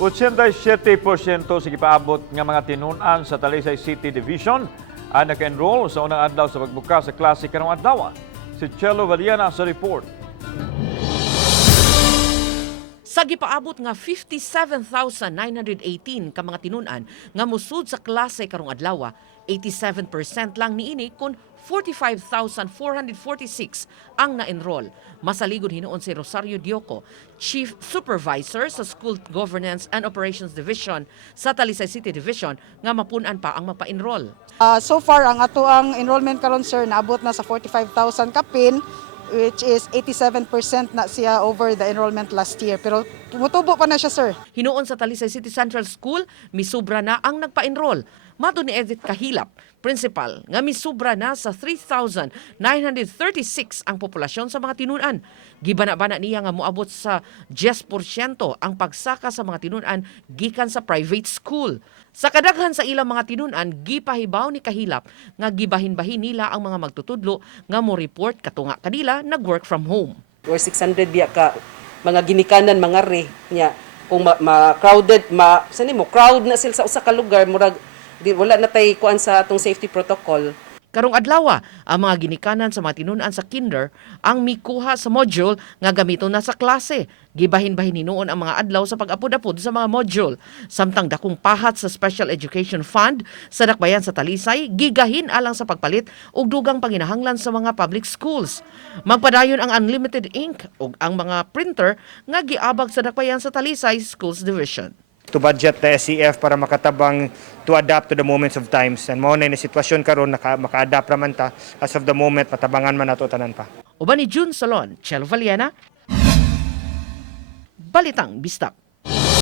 87% sa gipaabot nga mga tinun-an sa Talisay City Division ang naka-enroll sa unang adlaw sa pagbukas sa klase karong adlaw. Si Chelo Valiana sa report. Sa gipaabot nga 57,918 ka mga tinun-an nga musud sa klase karong adlaw, 87% lang niini kun 45,446 ang na-enroll. Masaligod hinuon si Rosario Dioco, Chief Supervisor sa School Governance and Operations Division sa Talisay City Division, nga mapun-an pa ang mapa-enroll. So far, ang ato ang enrollment karon sir, naabot na sa 45,000 kapin, which is 87% na siya over the enrollment last year. Pero tumutubo pa na siya, sir. Hinuon sa Talisay City Central School, misubra na ang nagpa-enroll. Mato ni Edith Kahilap, principal, nga misubra na sa 3,936 ang populasyon sa mga tinun-an. Gibana-bana niya nga moabot sa 10% ang pagsaka sa mga tinun-an gikan sa private school. Sa kadaghan sa ilang mga tinun-an, gipahibaw ni Kahilap nga gibahin-bahin nila ang mga magtutudlo nga mo report katunga kanila nag-work from home. Or 600 biya ka mga ginikanan mga re nya kung crowded crowd na sila sa usa ka lugar murag wala na tay kuan sa atong safety protocol. Karong adlaw, ang mga ginikanan sa mga tinun-an sa kinder ang mikuha sa module nga gamiton na sa klase. Gibahin-bahin hinuon ang mga adlaw sa pag-apod-apod sa mga module. Samtang dakong pahat sa Special Education Fund sa dakbayan sa Talisay, gigahin alang sa pagpalit ug dugang panginahanglan sa mga public schools. Magpadayon ang unlimited ink ug ang mga printer nga giabag sa dakbayan sa Talisay Schools Division. To budget the SCF para makatabang to adapt to the moments of times. And mao na yung sitwasyon karon maka-adapt raman ta. As of the moment, matabangan man nato tanan pa. Uban ni June Salon, Chelo Valiana, Balitang Bistak.